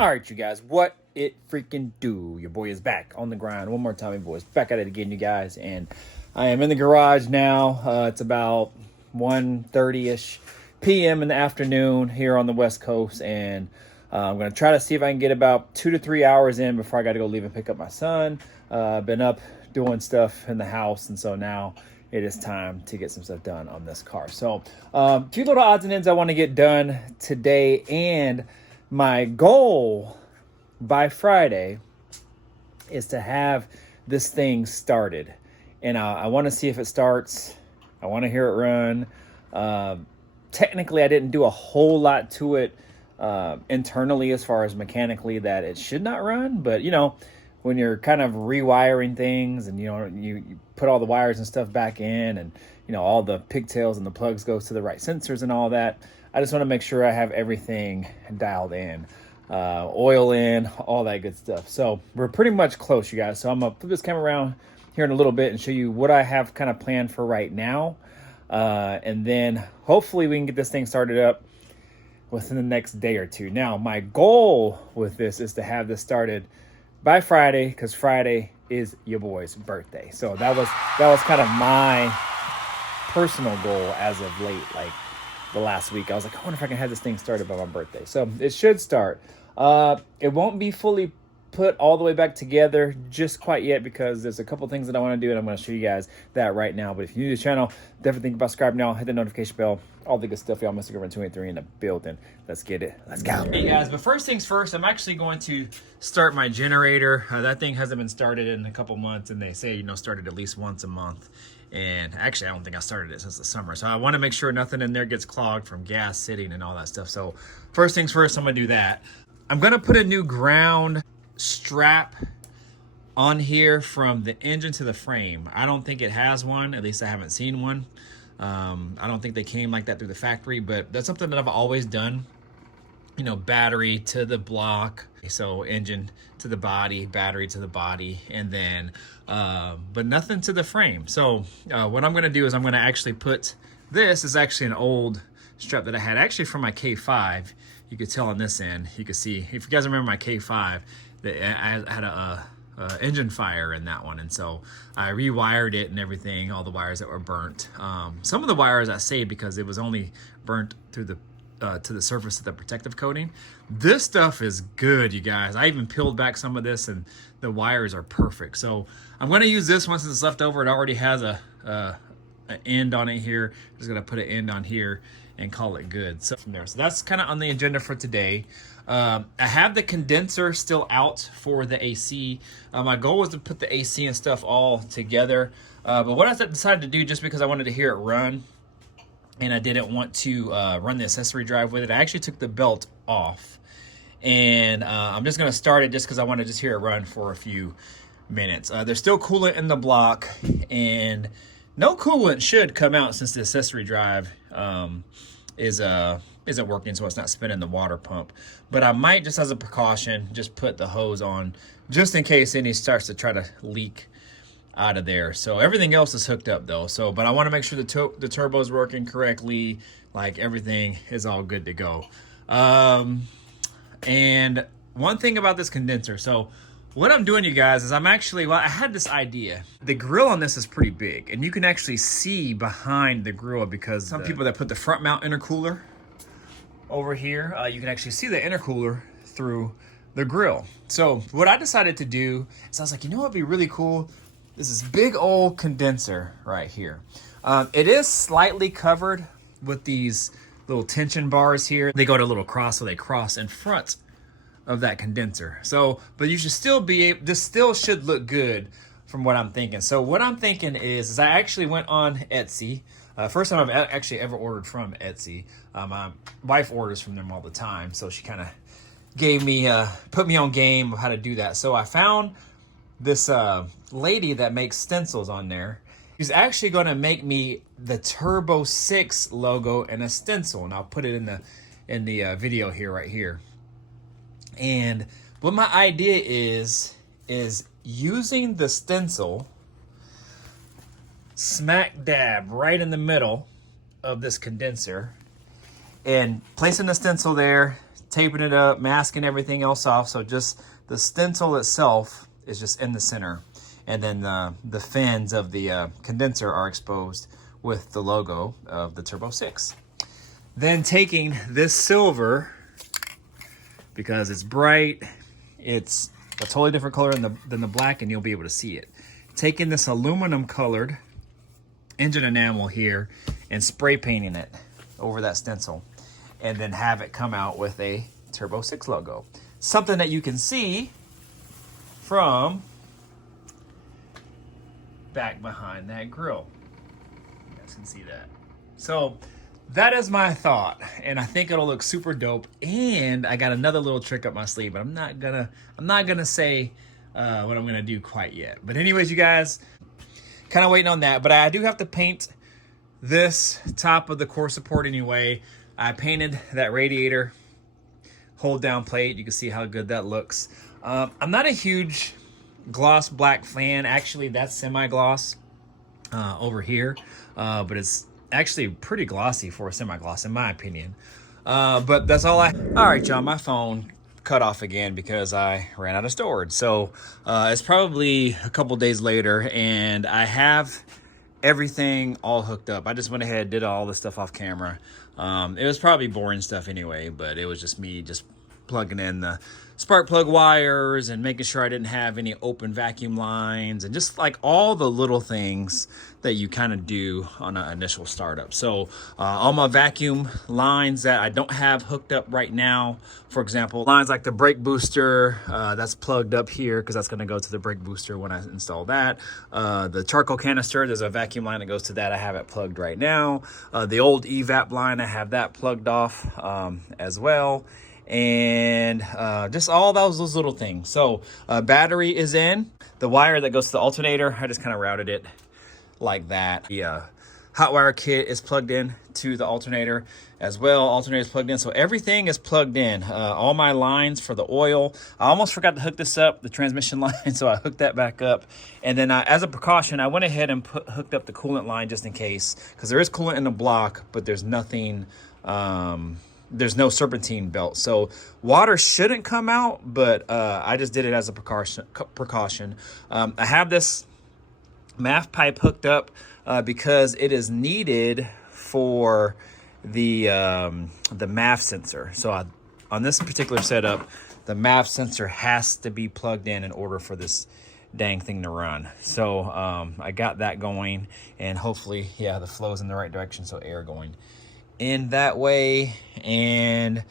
All right, you guys, what it freaking do? Your boy is back on the grind. One more time, your boy's back at it again, you guys. And I am in the garage now. It's about 1:30-ish p.m. in the afternoon here on the West Coast. And I'm going to try to see if I can get about 2 to 3 hours in before I got to go leave and pick up my son. Been up doing stuff in the house. And so now it is time to get some stuff done on this car. So a few little odds and ends I want to get done today. And my goal by Friday is to have this thing started. And I want to see if it starts. I want to hear it run. Technically, I didn't do a whole lot to it internally as far as mechanically that it should not run. But, you know, when you're kind of rewiring things and, you know, you put all the wires and stuff back in and, you know, all the pigtails and the plugs goes to the right sensors and all that. I just want to make sure I have everything dialed in, oil in, all that good stuff. So we're pretty much close, you guys. So I'm going to flip this camera around here in a little bit and show you what I have kind of planned for right now. And then hopefully we can get this thing started up within the next day or two. Now, my goal with this is to have this started by Friday, because Friday is your boy's birthday. So that was kind of my personal goal as of late, like the last week. I was like, I wonder if I can have this thing started by my birthday. So it should start. It won't be fully put all the way back together just quite yet, because there's a couple things that I want to do, and I'm going to show you guys that right now. But if you're new to the channel, definitely think about subscribing now, hit the notification bell, all the good stuff. Y'all, Mr. Government 23 in the building. Let's get it. Let's go. Hey guys, but first things first, I'm actually going to start my generator. That thing hasn't been started in a couple months, and they say, you know, started at least once a month. And actually, I don't think I started it since the summer. So I want to make sure nothing in there gets clogged from gas sitting and all that stuff. So first things first, I'm going to do that. I'm going to put a new ground strap on here from the engine to the frame. I don't think it has one. At least I haven't seen one. I don't think they came like that through the factory, but that's something that I've always done. You know, battery to the block. So engine to the body, battery to the body, and then, but nothing to the frame. So what I'm going to do is I'm going to actually put, this is actually an old strap that I had actually from my K5. You could tell on this end, you can see, if you guys remember my K5, that I had a engine fire in that one. And so I rewired it and everything, all the wires that were burnt. Some of the wires I saved because it was only burnt through the to the surface of the protective coating. This stuff is good, you guys. I even peeled back some of this and the wires are perfect. So I'm going to use this once it's left over. It already has an end on it here. I'm just going to put an end on here and call it good. So from there, so that's kind of on the agenda for today. I have the condenser still out for the AC. My goal was to put the AC and stuff all together. But what I decided to do, just because I wanted to hear it run, and I didn't want to run the accessory drive with it, I actually took the belt off. And I'm just going to start it just because I want to just hear it run for a few minutes. There's still coolant in the block, and no coolant should come out since the accessory drive isn't working, so it's not spinning the water pump. But I might, just as a precaution, just put the hose on just in case any starts to try to leak out of there. So everything else is hooked up though. So, but I want to make sure the turbo is working correctly, like everything is all good to go. And one thing about this condenser, so what I'm doing, you guys, is I'm actually, well, I had this idea. The grill on this is pretty big, and you can actually see behind the grill, because some people that put the front mount intercooler over here, you can actually see the intercooler through the grill. So what I decided to do is I was like, you know what would be really cool? This is big old condenser right here. It is slightly covered with these little tension bars here. They go to a little cross, so they cross in front of that condenser. So, but you should still be able, this still should look good from what I'm thinking. So what I'm thinking is I actually went on Etsy. First time I've actually ever ordered from Etsy. My wife orders from them all the time, so she kind of gave me, put me on game of how to do that. So I found this lady that makes stencils on there. She's actually going to make me the Turbo 6 logo and a stencil, and I'll put it in the video here, right here. And what my idea is using the stencil smack dab right in the middle of this condenser and placing the stencil there, taping it up, masking everything else off. So just the stencil itself is just in the center. And then the fins of the condenser are exposed with the logo of the Turbo 6. Then taking this silver, because it's bright, it's a totally different color than the black, and you'll be able to see it. Taking this aluminum colored engine enamel here and spray painting it over that stencil, and then have it come out with a Turbo 6 logo. Something that you can see from back behind that grill. You guys can see that. So that is my thought, and I think it'll look super dope. And I got another little trick up my sleeve, but I'm not gonna say what I'm gonna do quite yet. But anyways, you guys, kind of waiting on that. But I do have to paint this top of the core support anyway. I painted that radiator hold down plate. You can see how good that looks. I'm not a huge gloss black fan. Actually, that's semi-gloss over here, but it's actually pretty glossy for a semi-gloss in my opinion. But that's all right, y'all, my phone cut off again because I ran out of storage. So it's probably a couple days later, and I have everything all hooked up. I just went ahead and did all this stuff off camera. It was probably boring stuff anyway, but it was just me just plugging in the spark plug wires and making sure I didn't have any open vacuum lines, and just like all the little things that you kind of do on an initial startup. So all my vacuum lines that I don't have hooked up right now, for example, lines like the brake booster, that's plugged up here because that's going to go to the brake booster when I install that. The charcoal canister, there's a vacuum line that goes to that. I have it plugged right now. The old evap line, I have that plugged off as well. And just all those little things. So battery is in. The wire that goes to the alternator, I just kind of routed it like that. The hot wire kit is plugged in to the alternator as well. Alternator is plugged in, so everything is plugged in. All my lines for the oil, I almost forgot to hook this up, the transmission line, so I hooked that back up. And then as a precaution, I went ahead and hooked up the coolant line just in case, because there is coolant in the block, but there's nothing, there's no serpentine belt, so water shouldn't come out, but I just did it as a precaution. I have this MAF pipe hooked up because it is needed for the MAF sensor. So on this particular setup, the MAF sensor has to be plugged in order for this dang thing to run. So I got that going, and hopefully, yeah, the flow's in the right direction, so air going in that way. And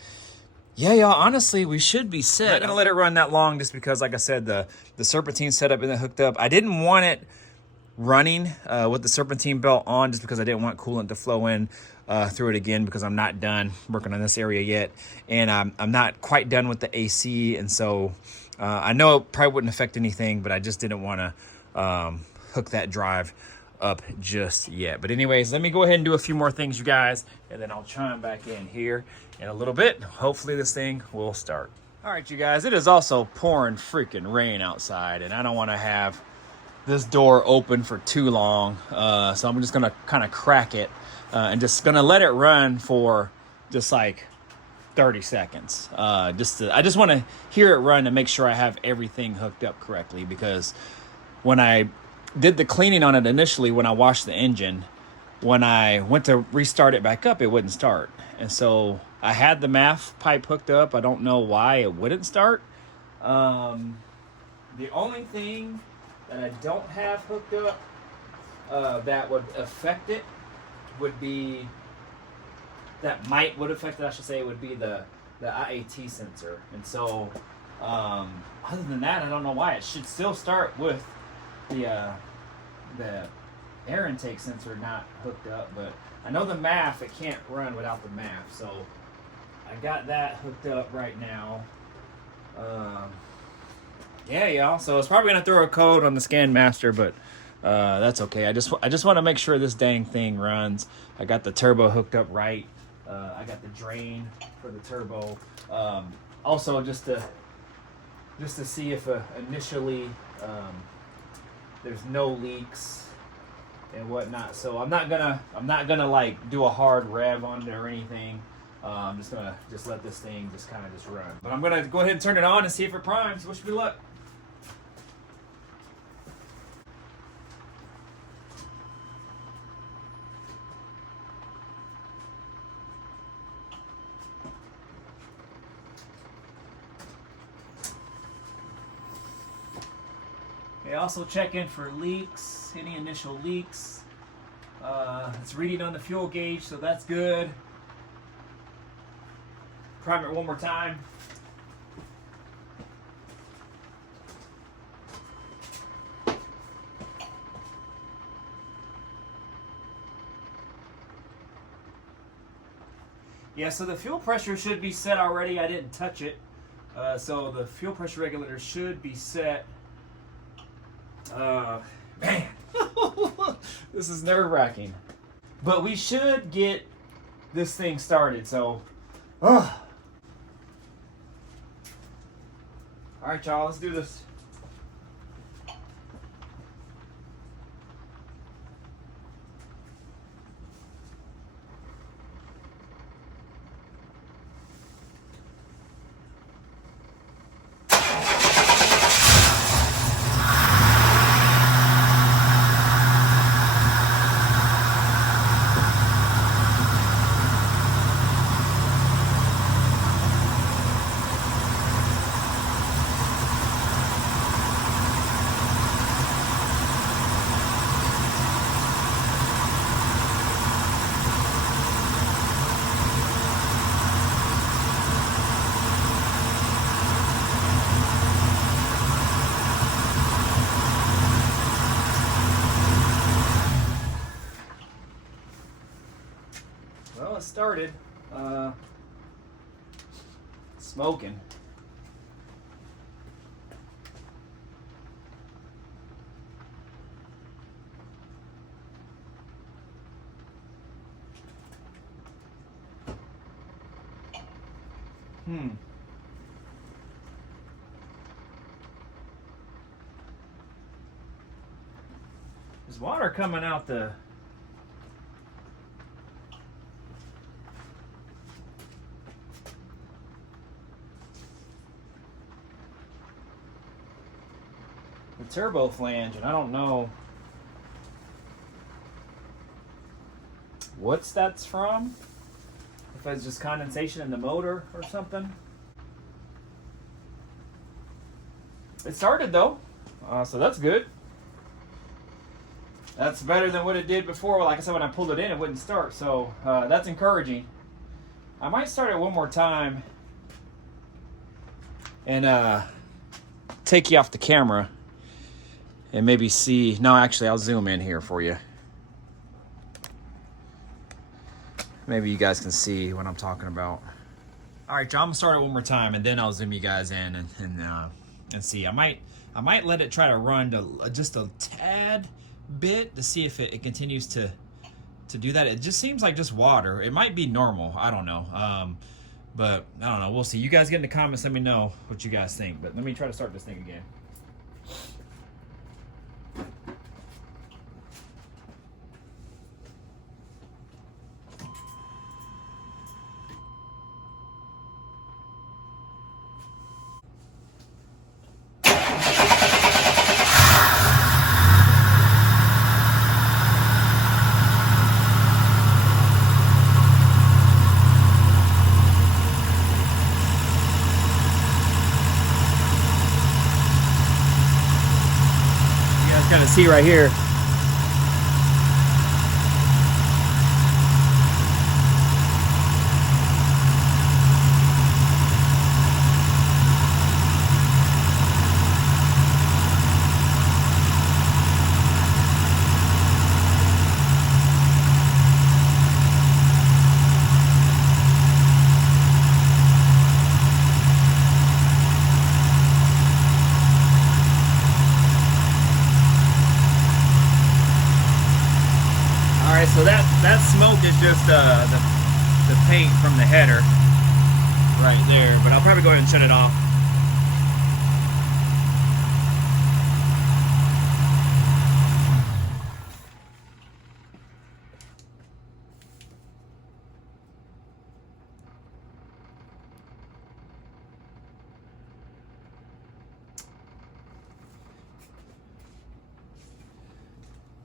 yeah, y'all, honestly, we should be set. I'm not gonna let it run that long just because, like I said, the serpentine setup isn't hooked up. I didn't want it running with the serpentine belt on just because I didn't want coolant to flow in through it again, because I'm not done working on this area yet, and I'm not quite done with the AC. And so I know it probably wouldn't affect anything, but I just didn't want to hook that drive up just yet. But anyways, let me go ahead and do a few more things, you guys, and then I'll chime back in here in a little bit. Hopefully this thing will start. All right, you guys, it is also pouring freaking rain outside, and I don't want to have this door open for too long, so I'm just gonna kind of crack it and just gonna let it run for just like 30 seconds. I just want to hear it run and make sure I have everything hooked up correctly, because when I did the cleaning on it initially, when I washed the engine, when I went to restart it back up, it wouldn't start. And so I had the MAF pipe hooked up. I don't know why it wouldn't start. The only thing that I don't have hooked up that would affect it would be, would affect it, I should say, would be the IAT sensor. And so other than that, I don't know why. It should still start with the air intake sensor not hooked up, but I know the MAF, it can't run without the MAF, so I got that hooked up right now. Yeah, y'all, so it's probably gonna throw a code on the Scan Master, but that's okay. I just want to make sure this dang thing runs. I got the turbo hooked up right. I got the drain for the turbo. Also, just to see if initially there's no leaks and whatnot. So I'm not gonna like do a hard rev on it or anything. I'm just gonna let this thing just kind of just run. But I'm gonna go ahead and turn it on and see if it primes. Wish me luck. Okay, also check in for leaks, any initial leaks. It's reading on the fuel gauge, so that's good. Prime it one more time. Yeah, so the fuel pressure should be set already. I didn't touch it. So the fuel pressure regulator should be set. Man, this is nerve-wracking. But we should get this thing started, so... Alright, y'all, let's do this. Well, it started smoking. There's water coming out the... turbo flange, and I don't know what that's from. If it's just condensation in the motor or something. It started though, so that's good. That's better than what it did before. Like I said, when I pulled it in, it wouldn't start, so that's encouraging. I might start it one more time and take you off the camera and maybe see. No, actually, I'll zoom in here for you. Maybe you guys can see what I'm talking about. All right, y'all, I'm gonna start it one more time, and then I'll zoom you guys in and see. I might let it try to run to just a tad bit to see if it continues to do that. It just seems like just water. It might be normal. I don't know. But I don't know. We'll see. You guys get in the comments. Let me know what you guys think. But let me try to start this thing again. Kind of see right here. So that smoke is just the paint from the header right there, but I'll probably go ahead and shut it off.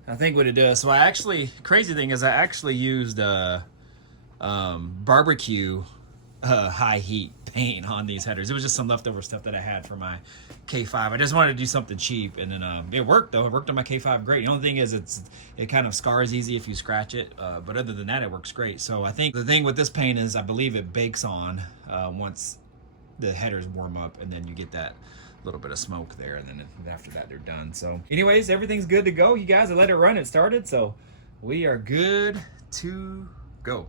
I think what it does. So I actually, crazy thing is, I actually used barbecue high heat paint on these headers. It was just some leftover stuff that I had for my K5. I just wanted to do something cheap, and then it worked though. It worked on my K5 great. The only thing is it kind of scars easy if you scratch it, but other than that, it works great. So I think the thing with this paint is I believe it bakes on once the headers warm up, and then you get that little bit of smoke there, and then after that they're done. So anyways, everything's good to go, you guys. I let it run, it started, so we are good to go.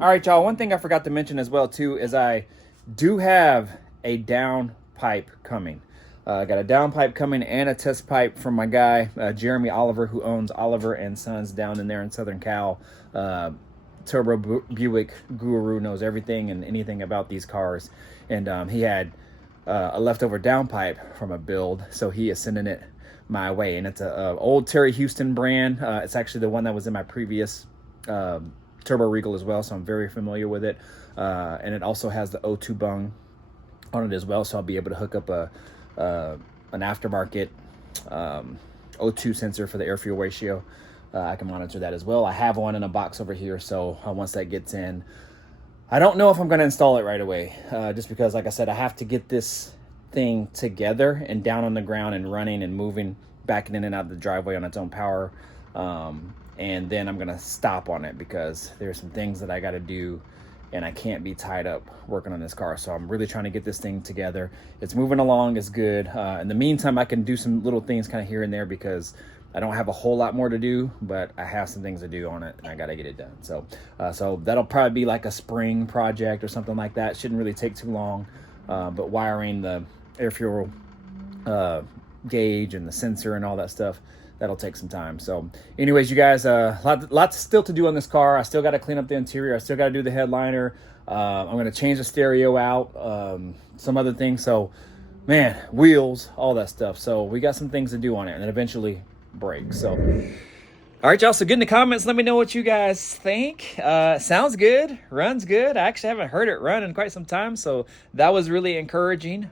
All right, y'all, one thing I forgot to mention as well too is I do have a down pipe coming. I got a down pipe coming and a test pipe from my guy Jeremy Oliver, who owns Oliver and Sons down in there in Southern Cal. Turbo Buick guru, knows everything and anything about these cars, and he had a leftover down pipe from a build, so he is sending it my way, and it's a old Terry Houston brand. It's actually the one that was in my previous Turbo Regal as well, so I'm very familiar with it, and it also has the O2 bung on it as well, so I'll be able to hook up an aftermarket O2 sensor for the air fuel ratio. I can monitor that as well. I have one in a box over here, so once that gets in, I don't know if I'm going to install it right away, just because, like I said, I have to get this thing together and down on the ground and running and moving back in and out of the driveway on its own power, and then I'm going to stop on it because there's some things that I got to do, and I can't be tied up working on this car. So I'm really trying to get this thing together. It's moving along, it's good. In the meantime, I can do some little things kind of here and there because I don't have a whole lot more to do, but I have some things to do on it, and I got to get it done. So so that'll probably be like a spring project or something like that. Shouldn't really take too long, but wiring the air fuel gauge and the sensor and all that stuff, that'll take some time. So anyways, you guys, lots still to do on this car. I still got to clean up the interior. I still got to do the headliner. I'm going to change the stereo out, some other things. So man, wheels, all that stuff. So we got some things to do on it, and then eventually break. So all right, y'all, so get in the comments, let me know what you guys think. Sounds good, runs good. I actually haven't heard it run in quite some time, so that was really encouraging.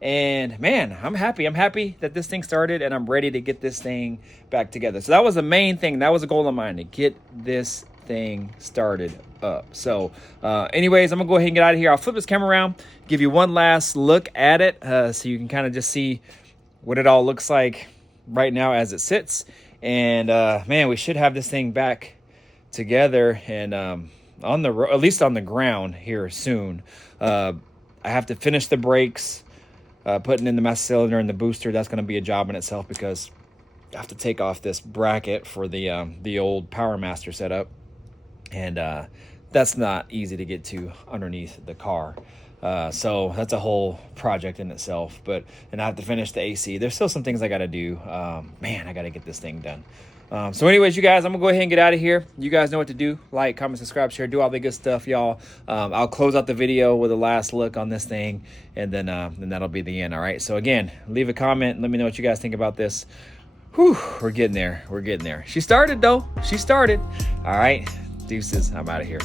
And man, I'm happy that this thing started, and I'm ready to get this thing back together. So that was the main thing. That was a goal of mine, to get this thing started up. So anyways, I'm gonna go ahead and get out of here. I'll flip this camera around, give you one last look at it, so you can kind of just see what it all looks like right now as it sits. And man, we should have this thing back together and on the at least on the ground here soon. I have to finish the brakes, putting in the master cylinder and the booster. That's going to be a job in itself because I have to take off this bracket for the old Power Master setup, and that's not easy to get to underneath the car. So that's a whole project in itself, and I have to finish the AC. There's still some things I got to do. Man, I got to get this thing done. So anyways, you guys, I'm gonna go ahead and get out of here. You guys know what to do. Like, comment, subscribe, share, do all the good stuff, y'all. I'll close out the video with a last look on this thing, and then that'll be the end. All right, so again, leave a comment, let me know what you guys think about this. Whew, we're getting there. She started though. All right, deuces, I'm out of here.